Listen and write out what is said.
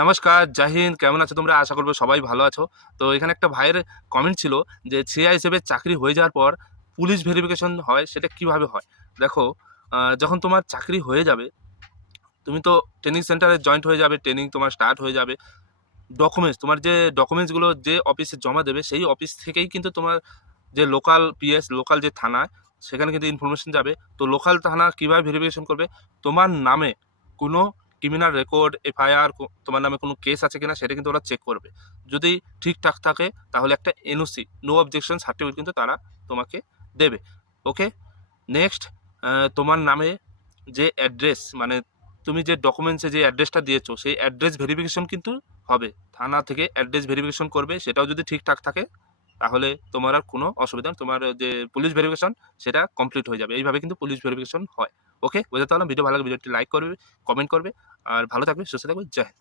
নমস্কার জাহিন কেমন আছো তোমরা? আশা করব সবাই ভালো আছো। তো এখানে একটা ভাইয়ের কমেন্ট ছিল যে, ছিয়া হিসেবে চাকরি হয়ে যাওয়ার পর পুলিশ ভেরিফিকেশন হয়, সেটা কীভাবে হয়? দেখো যখন তোমার চাকরি হয়ে যাবে, তুমি তো ট্রেনিং সেন্টারে জয়েন্ট হয়ে যাবে ট্রেনিং তোমার স্টার্ট হয়ে যাবে। ডকুমেন্টস তোমার যে ডকুমেন্টসগুলো যে অফিসে জমা দেবে, সেই অফিস থেকেই কিন্তু তোমার যে লোকাল পিএস লোকাল যে থানা, সেখানে কিন্তু ইনফরমেশন যাবে। তো লোকাল থানা কীভাবে ভেরিফিকেশন করবে? তোমার নামে কোনো ক্রিমিনাল রেকর্ড এফআইআর তোমার নামে কোনো কেস আছে কিনা সেটা কিন্তু ওরা চেক করবে। যদি ঠিকঠাক থাকে, তাহলে একটা এনওসি নো অবজেকশন সার্টিফিকেট কিন্তু তারা তোমাকে দেবে। ওকে নেক্সট তোমার নামে যে অ্যাড্রেস মানে তুমি যে ডকুমেন্টসে যে অ্যাড্রেসটা দিয়েছ, সেই অ্যাড্রেস ভেরিফিকেশন কিন্তু হবে। থানা থেকে অ্যাড্রেস ভেরিফিকেশন করবে, সেটাও যদি ঠিকঠাক থাকে, তাহলে তোমার আর কোনো অসুবিধা। তোমার যে পুলিশ ভেরিফিকেশন সেটা কমপ্লিট হয়ে যাবে। এইভাবে কিন্তু পুলিশ ভেরিফিকেশন হয়। ওকে বোঝাতে পারলাম ভিডিও ভালো লাগে ভিডিওটি লাইক করবে কমেন্ট করবে, আর ভালো থাকবে, সুস্থ থাকবে, জয়।